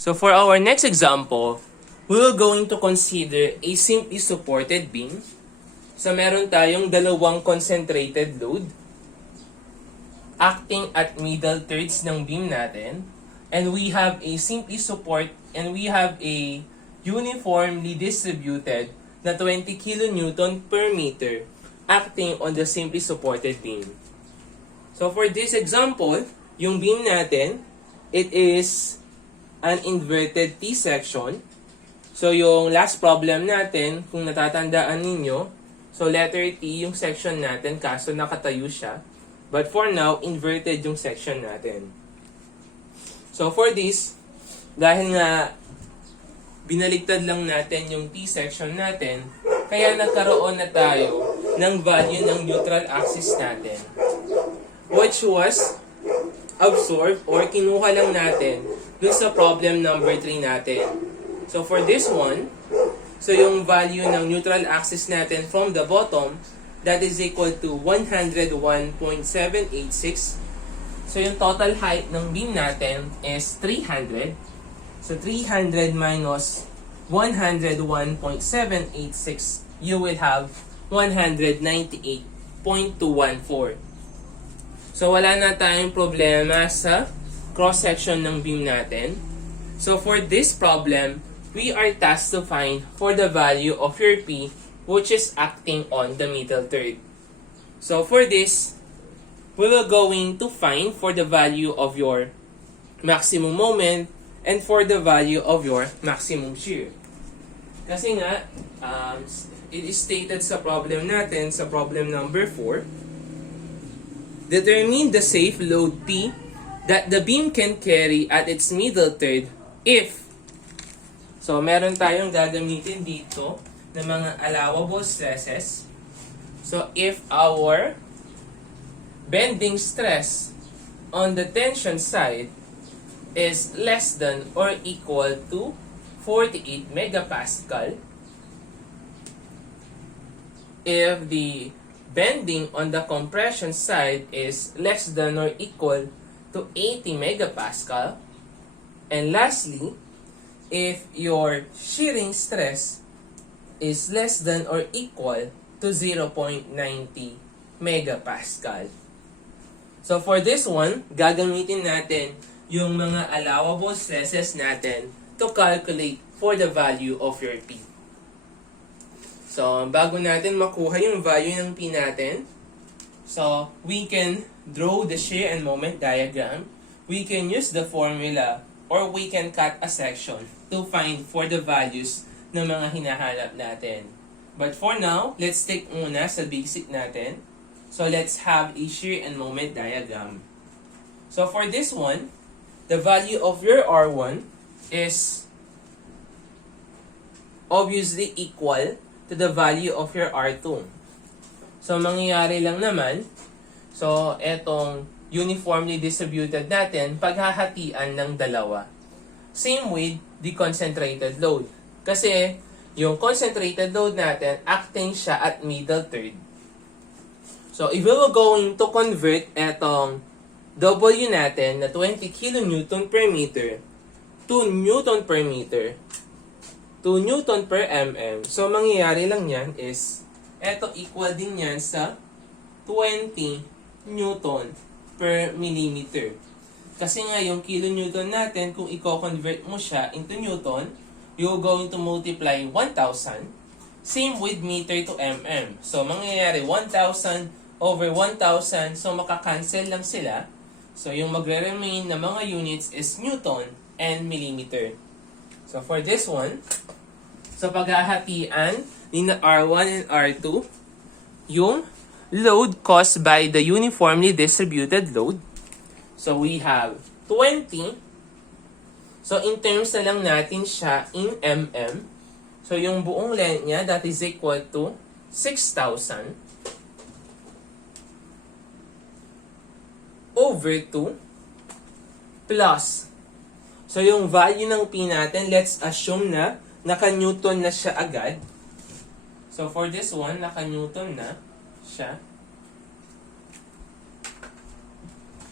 So for our next example, we will going to consider a simply supported beam. So meron tayong dalawang concentrated load acting at middle thirds ng beam natin. And we have a simply support and we have a uniformly distributed na 20 kilonewton per meter acting on the simply supported beam. So for this example, yung beam natin, it is an inverted T-section. So yung last problem natin, kung natatandaan ninyo, so letter T yung section natin kaso nakatayo siya. But for now, inverted yung section natin. So for this, dahil nga binaligtad lang natin yung T-section natin, kaya nagkaroon na tayo ng value ng neutral axis natin, which was absorbed or kinuha lang natin dun sa problem number 3 natin. So for this one, so yung value ng neutral axis natin from the bottom, that is equal to 101.786. So yung total height ng beam natin is 300. So 300 minus 101.786, you will have 198.214. So wala na tayong problema sa cross-section ng beam natin. So for this problem, we are tasked to find for the value of your P which is acting on the middle third. So for this, we will going to find for the value of your maximum moment and for the value of your maximum shear. Kasi nga, it is stated sa problem natin, sa problem number 4, determine the safe load P that the beam can carry at its middle third if, so meron tayong gagamitin dito ng mga allowable stresses. So if our bending stress on the tension side is less than or equal to 48 megapascal, if the bending on the compression side is less than or equal to 80 megapascal, and lastly, if your shearing stress is less than or equal to 0.90 megapascal. So for this one, gagamitin natin yung mga allowable stresses natin to calculate for the value of your P. So bago natin makuha yung value ng P natin, so we can draw the shear and moment diagram, we can use the formula, or we can cut a section to find for the values ng mga hinahanap natin. But for now, let's take muna sa basic natin. So let's have a shear and moment diagram. So for this one, the value of your R1 is obviously equal to the value of your R2. So mangyayari lang naman, so etong uniformly distributed natin, paghahatian ng dalawa. Same with the concentrated load. Kasi yung concentrated load natin, acting siya at middle third. So if we were going to convert etong W natin na 20 kilonewton per meter to Newton per meter to Newton per mm, so mangyayari lang yan is eto equal din yan sa 20 Newton per millimeter. Kasi nga yung kilonewton natin, kung i-convert mo siya into Newton, you're going to multiply 1,000. Same with meter to mm. So, mangyayari 1,000 over 1,000. So, makakancel lang sila. So, yung magre-remain na mga units is Newton and millimeter. So, for this one, so paghahatian ni na R1 and R2, yung load caused by the uniformly distributed load. So, we have 20. So, in terms na lang natin siya in mm. So, yung buong length niya, that is equal to 6,000 over 2 plus. So, yung value ng P natin, let's assume na naka-Newton na siya agad. So, for this one, naka-Newton na siya.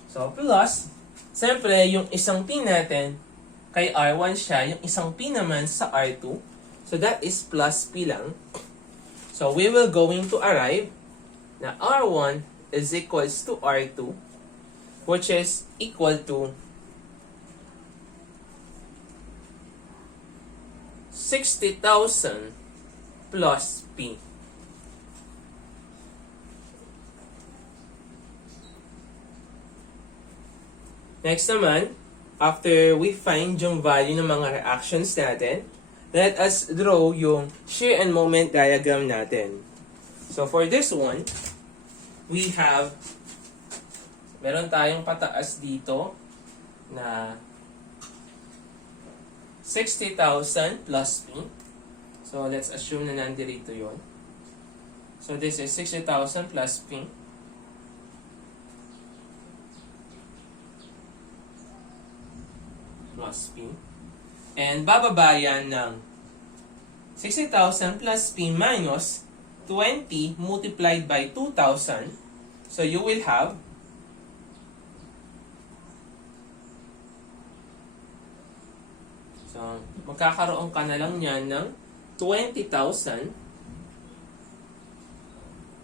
So, plus, siyempre, yung isang P natin, Kay R1 siya, yung isang P naman sa R2. So that is plus P lang. So we will going to arrive na R1 is equals to R2, which is equal to 60,000 plus P. Next naman, after we find yung value ng mga reactions natin, let us draw yung shear and moment diagram natin. So for this one, we have, meron tayong pataas dito na 60,000 plus P. So let's assume na nandirito yun. So this is 60,000 plus P. Plus P. And bababa yan ng 60,000 plus P minus 20 multiplied by 2,000. So you will have magkakaroon ka na lang yan ng 20,000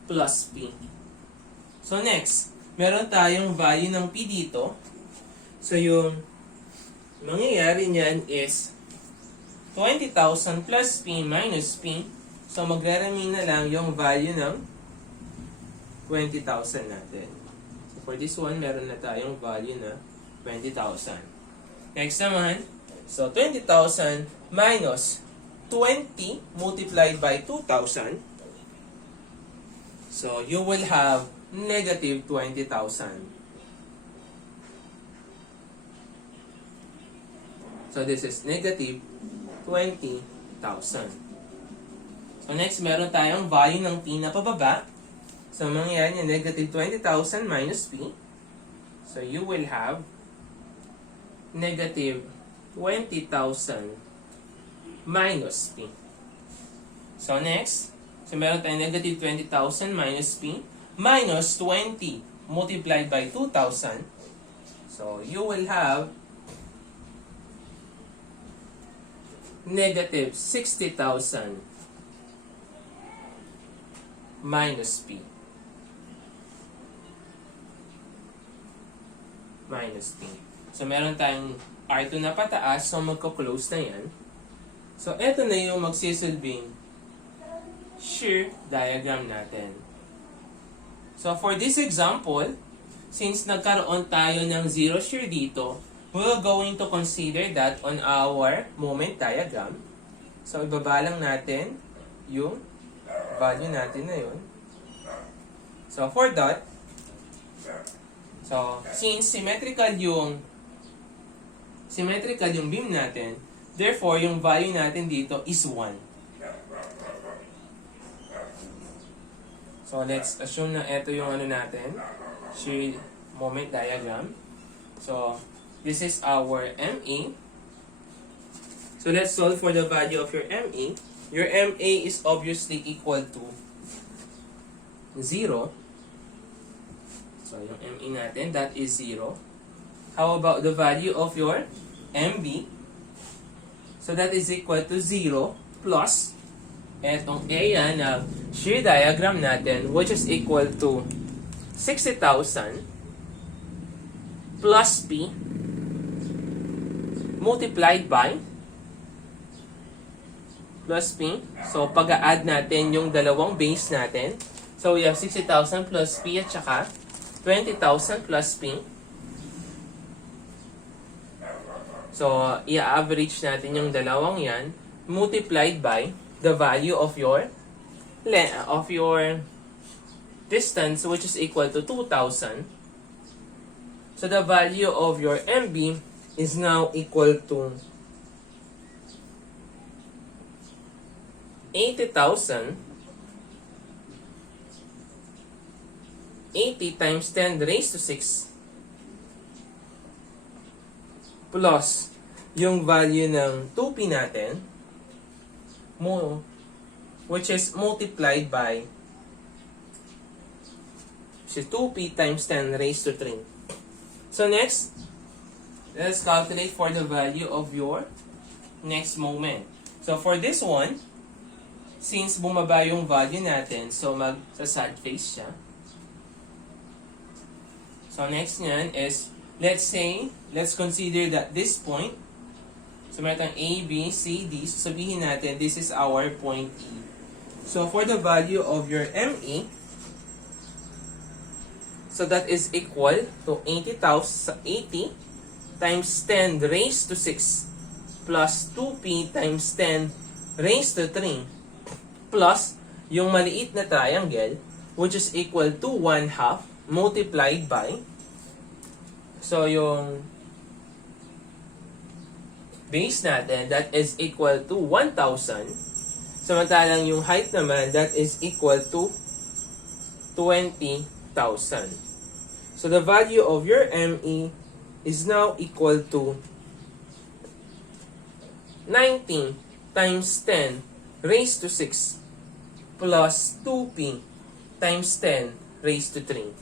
plus P. So next, meron tayong value ng P dito. So yung mangyayari niyan is 20,000 plus P minus P. So magre-remain na lang yung value ng 20,000 natin. So for this one, meron na tayong value na 20,000. Next naman, so 20,000 minus 20 multiplied by 2,000. So you will have negative 20,000. So this is negative 20,000. So next, meron tayong value ng P na pababa. So mangyayari niya negative 20,000 minus P. So you will have negative 20,000 minus P. So next, so meron tayong negative 20,000 minus P minus 20 multiplied by 2,000. So you will have negative 60,000 minus P. Minus P. So meron tayong R2 na pataas, so magko-close na yan. So eto na yung magsisilbing shear diagram natin. So for this example, since nagkaroon tayo ng zero shear dito, we're going to consider that on our moment diagram. So ibaba lang natin yung value natin na yun. So for that, so since symmetrical yung beam natin, therefore yung value natin dito is 1. So let's assume na ito yung ano natin, shear moment diagram. So this is our MA. So let's solve for the value of your MA. Your MA is obviously equal to 0. So yung MA natin, that is 0. How about the value of your MB? So that is equal to 0 plus etong area na shear diagram natin, which is equal to 60,000 plus P multiplied by plus P. So pag-a-add natin yung dalawang base natin. So we have 60,000 plus P at saka 20,000 plus P. So i-average natin yung dalawang yan multiplied by the value of your distance, which is equal to 2,000. So the value of your MB is now equal to 80,000. 80 times 10 raised to 6 plus yung value ng 2P natin, which is multiplied by 2P times 10 raised to 3. So next, let's calculate for the value of your next moment. So for this one, since bumaba yung value natin, so mag-sad face siya. So next nyan is, let's consider that this point, so meron tayong A, B, C, D, so sabihin natin, this is our point E. So for the value of your ME, so that is equal to 80 times 10 raised to 6 plus 2p times 10 raised to 3 plus yung maliit na triangle, which is equal to 1/2 multiplied by, so yung base natin, that is equal to 1,000. Samantalang yung height naman, that is equal to 20,000. So the value of your ME is now equal to 90 times 10 raised to 6 plus 2p times 10 raised to 3.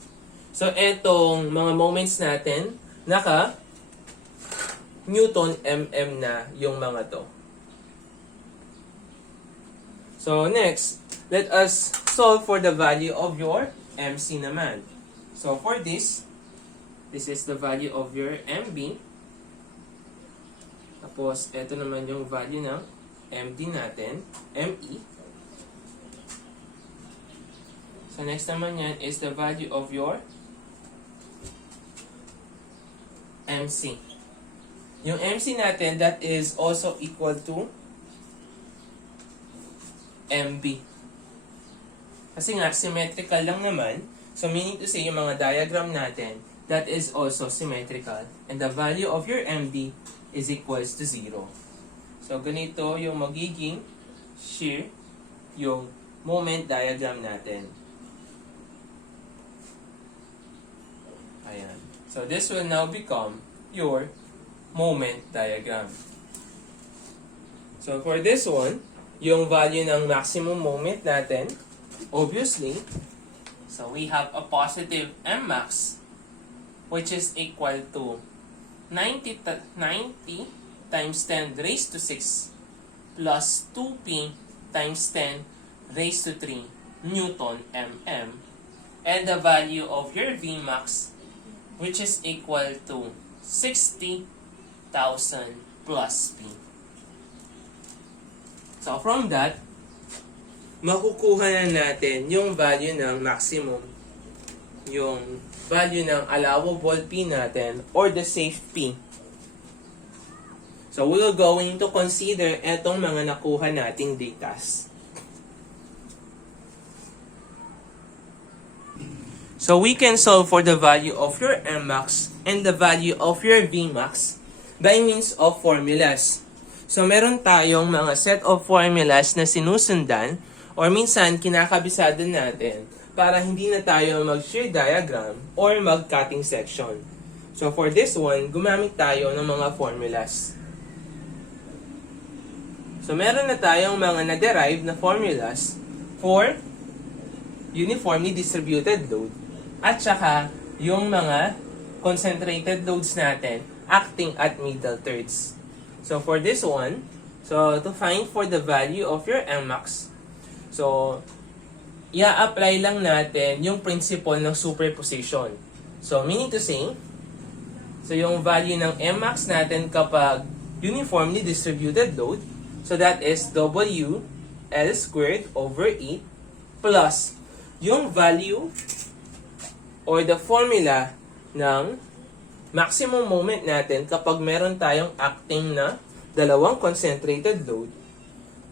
So etong mga moments natin, naka Newton mm na yung mga to. So next, let us solve for the value of your MC naman. So for this is the value of your MB. Tapos ito naman yung value ng MD natin, ME. So next naman yan is the value of your MC. Yung MC natin, that is also equal to MB. Kasi nga, symmetrical lang naman. So, meaning to say, yung mga diagram natin, that is also symmetrical. And the value of your MD is equals to 0. So, ganito yung magiging shear, yung moment diagram natin. Ayan. So, this will now become your moment diagram. So, for this one, yung value ng maximum moment natin, obviously, so we have a positive Mmax, which is equal to 90 times 10 raised to 6 plus 2p times 10 raised to 3 Newton mm. And the value of your Vmax, which is equal to 60,000 plus p. So from that, makukuha na natin yung value ng maximum, yung value ng allowable P natin, or the safe P. So we will going to consider etong mga nakuha nating datas. So we can solve for the value of your Mmax and the value of your Vmax by means of formulas. So meron tayong mga set of formulas na sinusundan or minsan kinakabisado natin para hindi na tayo mag-shear diagram or mag-cutting section. So for this one, gumamit tayo ng mga formulas. So meron na tayong mga na-derive na formulas for uniformly distributed load at saka yung mga concentrated loads natin acting at middle thirds. So for this one, so to find for the value of your Mmax, so i-apply lang natin yung principle ng superposition. So meaning to say, so yung value ng Mmax natin kapag uniformly distributed load, so that is W L squared over 8 plus yung value or the formula ng maximum moment natin kapag meron tayong acting na dalawang concentrated load,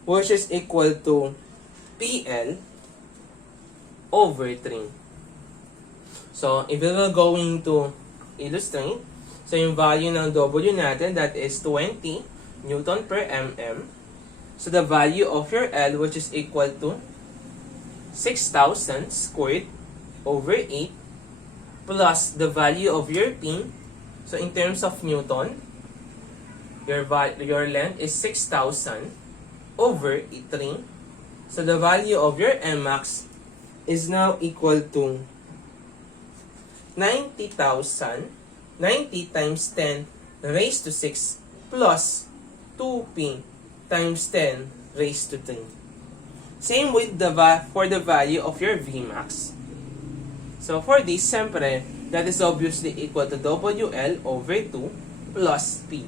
which is equal to PL over 3. So, if we're going to illustrate, so yung value ng W natin, that is 20 Newton per mm. So, the value of your L, which is equal to 6,000 squared over 8 plus the value of your P. So, in terms of Newton, your length is 6,000 over 3. So, the value of your Mmax is now equal to 90,000, 90 times 10 raised to 6 plus 2p times 10 raised to 3. Same with for the value of your Vmax. So for this, siyempre, that is obviously equal to WL over 2 plus P,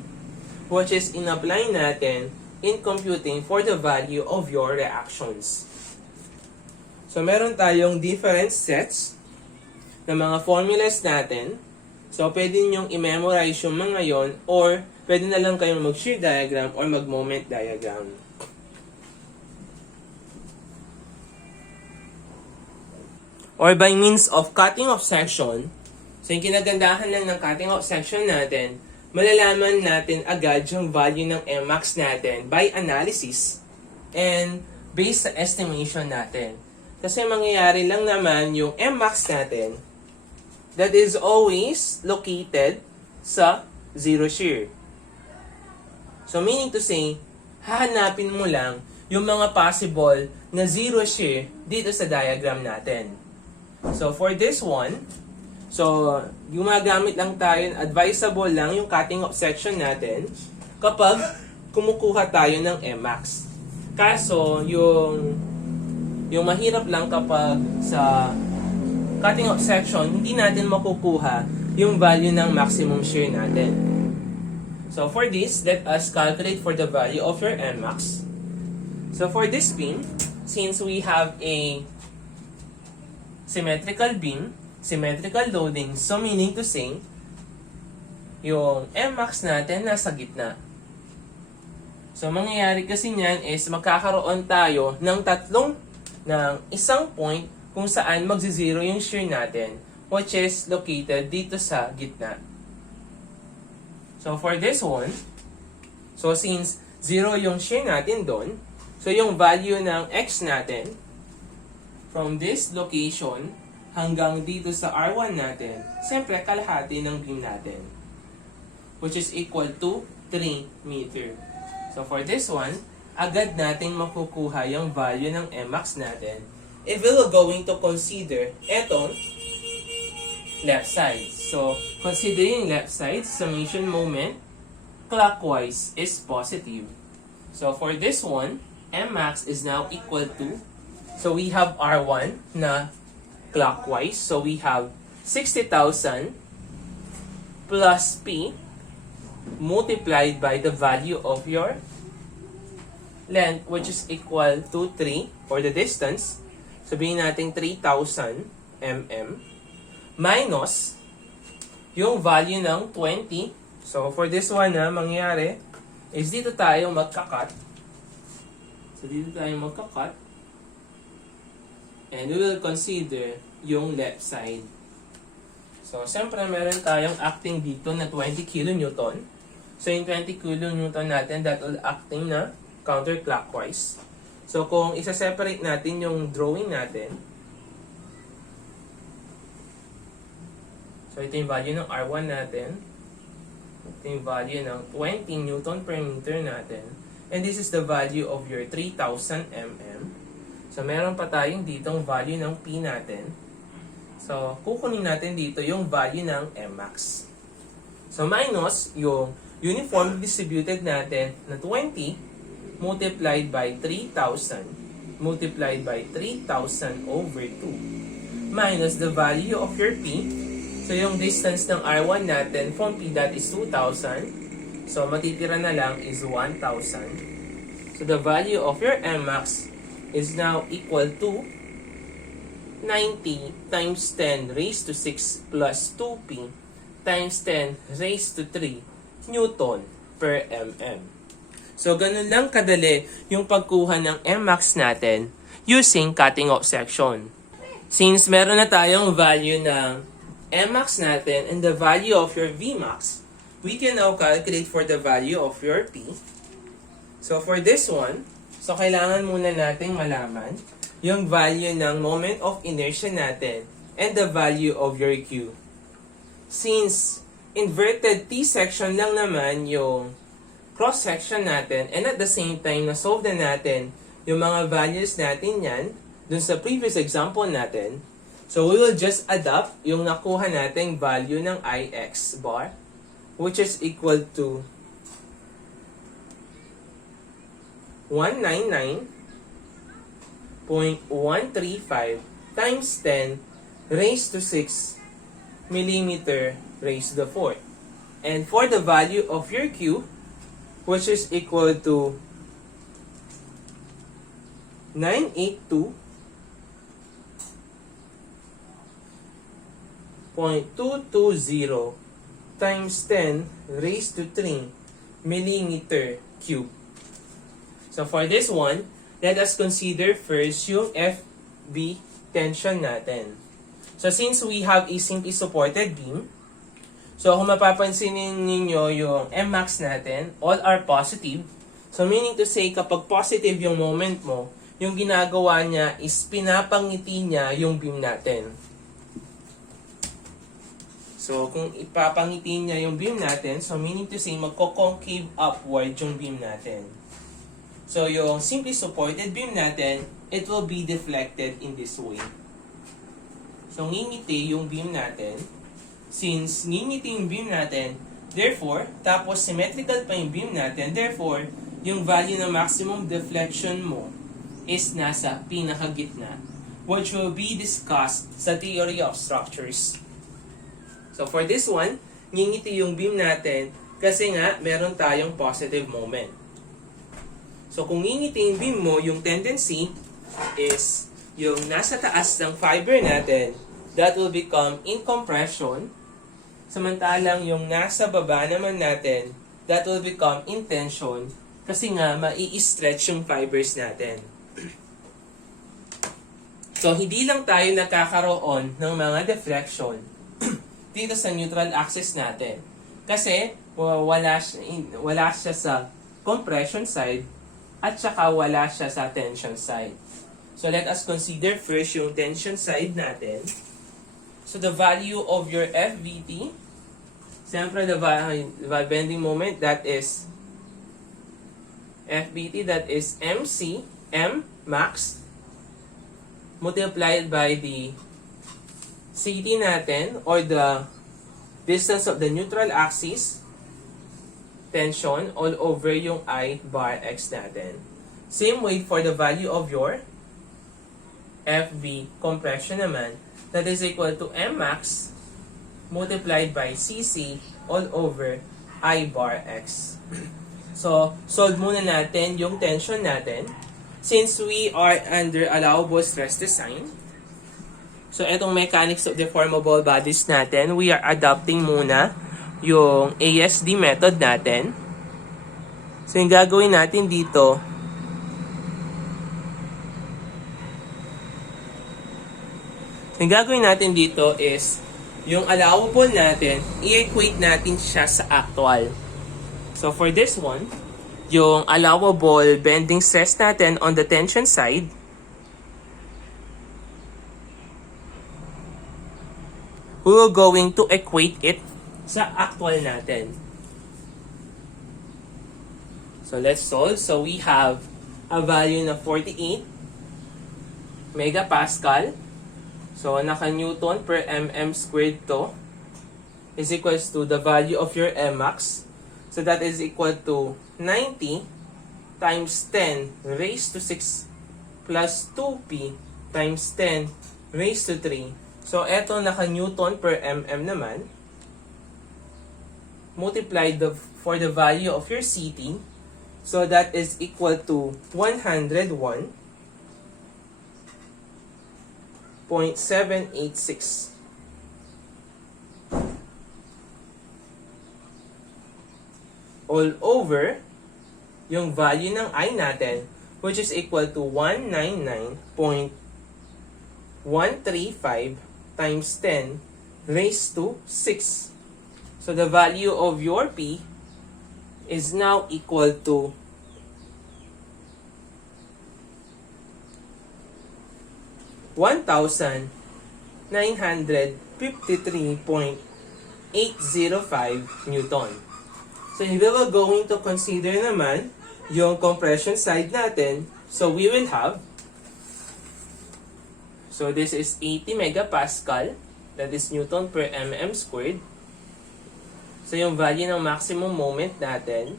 which is in-apply natin in computing for the value of your reactions. So meron tayong different sets ng mga formulas natin. So pwede ninyong i-memorize yung mga yon, or pwede na lang kayong mag-shear diagram or mag-moment diagram. Or by means of cutting off section, so yung kinagandahan lang ng cutting off section natin, malalaman natin agad yung value ng Mmax natin by analysis and based sa estimation natin. Kasi mangyayari lang naman yung Mmax natin that is always located sa zero shear. So meaning to say, hahanapin mo lang yung mga possible na zero shear dito sa diagram natin. So for this one, so gumagamit lang tayo, advisable lang yung cutting off section natin kapag kumukuha tayo ng Mmax. Kaso yung mahirap lang kapag sa cutting off section, hindi natin makukuha yung value ng maximum shear natin. So for this, let us calculate for the value of your Mmax. So for this beam, since we have a symmetrical beam, symmetrical loading, so meaning to say, yung Mmax natin nasa gitna. So mangyayari kasi niyan is magkakaroon tayo ng isang point kung saan magzi-zero yung shear natin, which is located dito sa gitna. So for this one, so since 0 yung shear natin doon, so yung value ng x natin from this location hanggang dito sa R1 natin, siyempre kalahati ng beam natin, which is equal to 3 meter. So for this one, agad natin makukuha yung value ng Mmax natin if we will going to consider etong left side. So, considering left side, summation moment clockwise is positive. So for this one, Mmax is now equal to, so we have R1 na clockwise, so we have 60,000 plus P multiplied by the value of your length, which is equal to 3 for the distance. Sabihin natin 3,000 mm minus yung value ng 20. So for this one na mangyayari is dito tayo magkakat. So dito tayo magkakat. And we will consider yung left side. So siyempre meron tayong acting dito na 20 kN. So yung 20 kN natin, that will acting na counterclockwise. So kung isa-separate natin yung drawing natin, so ito yung value ng R1 natin, ito yung value ng 20 Newton per meter natin, and this is the value of your 3,000 mm. So meron pa tayong ditong value ng P natin. So kukunin natin dito yung value ng Mmax. So minus yung uniformly distributed natin na 20 multiplied by 3,000 multiplied by 3,000 over 2 minus the value of your P. So yung distance ng R1 natin from P that is 2,000. So matitira na lang is 1,000. So the value of your Mmax is now equal to 90 times 10 raised to 6 plus 2P times 10 raised to 3 Newton per mm. So, ganun lang kadali yung pagkuha ng Mmax natin using cutting off section. Since meron na tayong value ng Mmax natin and the value of your Vmax, we can now calculate for the value of your P. So, for this one, so kailangan muna nating malaman yung value ng moment of inertia natin and the value of your Q. Since inverted T-section lang naman yung cross-section natin, and at the same time, na-solve na natin yung mga values natin yan dun sa previous example natin. So, we will just adapt yung nakuha nating value ng Ix bar which is equal to 199.135 times 10 raised to 6 millimeter raised to the 4th. And for the value of your Q, which is equal to 982.220 times 10 raised to 3 millimeter cube. So for this one, let us consider first yung FB tension natin. So since we have a simply supported beam, so kung mapapansin ninyo yung Mmax natin, all are positive. So meaning to say, kapag positive yung moment mo, yung ginagawa niya is pinapangiti niya yung beam natin. So kung ipapangiti niya yung beam natin, so meaning to say, magko-concave upward yung beam natin. So yung simply supported beam natin, it will be deflected in this way. So ngingiti yung beam natin. Since ngingiti yung beam natin, therefore, tapos symmetrical pa yung beam natin, therefore, yung value ng maximum deflection mo is nasa pinakagitna, which will be discussed sa theory of structures. So for this one, ngingiti yung beam natin kasi nga meron tayong positive moment. So kung ngingiti yung beam mo, yung tendency is yung nasa taas ng fiber natin, that will become in compression. Samantalang yung nasa baba naman natin, that will become in tension kasi nga mai-stretch yung fibers natin. So hindi lang tayo nakakaroon ng mga deflection dito sa neutral axis natin. Kasi wala siya sa compression side at saka wala siya sa tension side. So let us consider first yung tension side natin. So the value of your FVT, siyempre the bending moment, that is FBT, that is MC, M max, multiplied by the CT natin, or the distance of the neutral axis, tension, all over yung I bar X natin. Same way for the value of your FB compression naman, that is equal to M max multiplied by CC all over I bar X. So, solve muna natin yung tension natin. Since we are under allowable stress design, so itong mechanics of deformable bodies natin, we are adopting muna yung ASD method natin. So, yung gagawin natin dito, is yung allowable natin, i-equate natin siya sa actual. So for this one, yung allowable bending stress natin on the tension side, we will going to equate it sa actual natin. So let's solve. So we have a value na 48 megapascal. So, naka-Newton per mm squared to is equals to the value of your Mmax. So, that is equal to 90 times 10 raised to 6 plus 2p times 10 raised to 3. So, eto naka-Newton per mm naman. Multiplied for the value of your CT. So, that is equal to 101.786 all over yung value ng I natin, which is equal to 199.135 times 10 raised to 6. So the value of your P is now equal to 1,953.805 Newton. So, if we will going to consider naman yung compression side natin, so we will have, so this is 80 megapascal, that is Newton per mm squared. So, yung value ng maximum moment natin.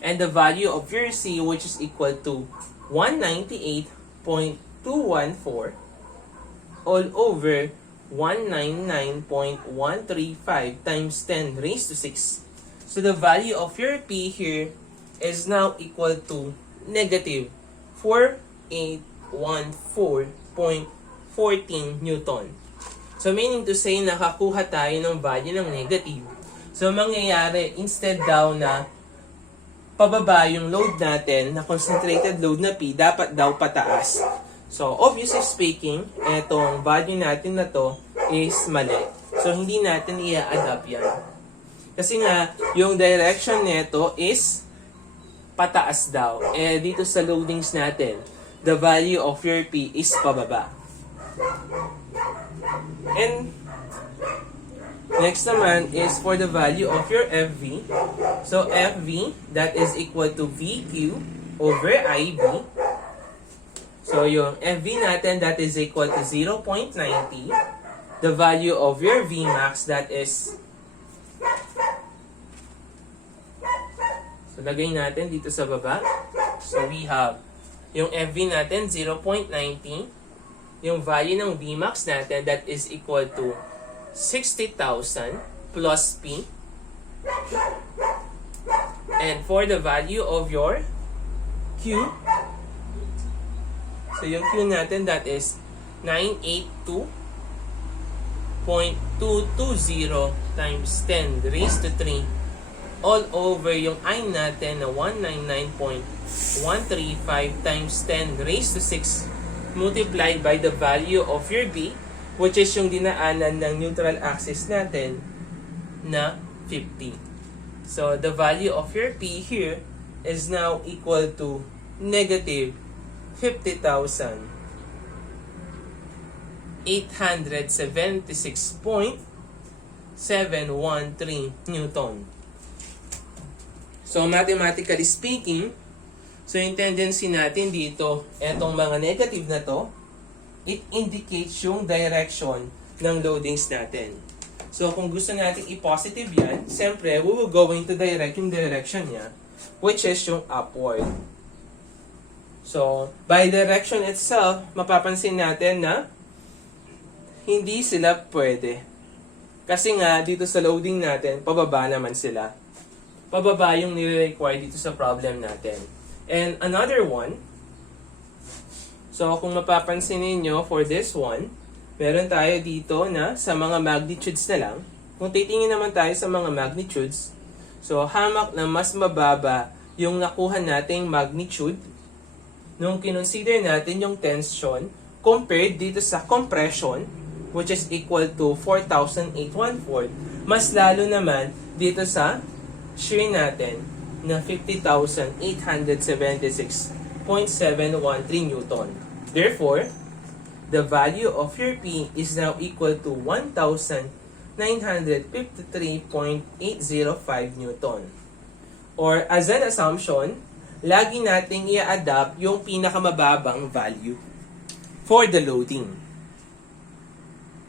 And the value of your C, which is equal to 198.214 all over 199.135 times 10 raised to 6. So the value of your P here is now equal to negative 4814.14 Newton. So meaning to say, nakakuha tayo ng value ng negative. So mangyayari, instead daw na pababa yung load natin, na concentrated load na P, dapat daw pataas. So, obviously speaking, etong value natin na to is mali. So, hindi natin i-adapt yan. Kasi nga, yung direction nito is pataas daw. Eh, dito sa loadings natin, the value of your P is pababa. And, next naman is for the value of your FV. So, FV, that is equal to VQ over IB. So, yung FV natin, that is equal to 0.90. The value of your Vmax, that is... So, lagay natin dito sa baba. So, we have yung FV natin, 0.90. Yung value ng Vmax natin, that is equal to 60,000 plus P. And for the value of your Q, so yung Q natin, that is 982.220 times 10 raised to 3 all over yung I natin na 199.135 times 10 raised to 6 multiplied by the value of your B, which is yung dinaanan ng neutral axis natin na 50. So, the value of your P here is now equal to negative 50,876.713 Newton. So, mathematically speaking, so yung tendency natin dito, etong mga negative na to, it indicates yung direction ng loadings natin. So, kung gusto natin i-positive yan, siyempre, we will go into yung direction niya, which is yung upward. So, by direction itself, mapapansin natin na hindi sila pwede. Kasi nga, dito sa loading natin, pababa naman sila. Pababa yung nire-require dito sa problem natin. And another one, so kung mapapansin niyo for this one, meron tayo dito na sa mga magnitudes na lang. Kung titingin naman tayo sa mga magnitudes, so hamak na mas mababa yung nakuha nating magnitude nung kinonsider natin yung tension compared dito sa compression, which is equal to 4,814, mas lalo naman dito sa shear natin na 50,876.713 Newton. Therefore, the value of your P is now equal to 1,953.805 Newton. Or as an assumption, lagi nating i-adapt yung pinakamababang value for the loading.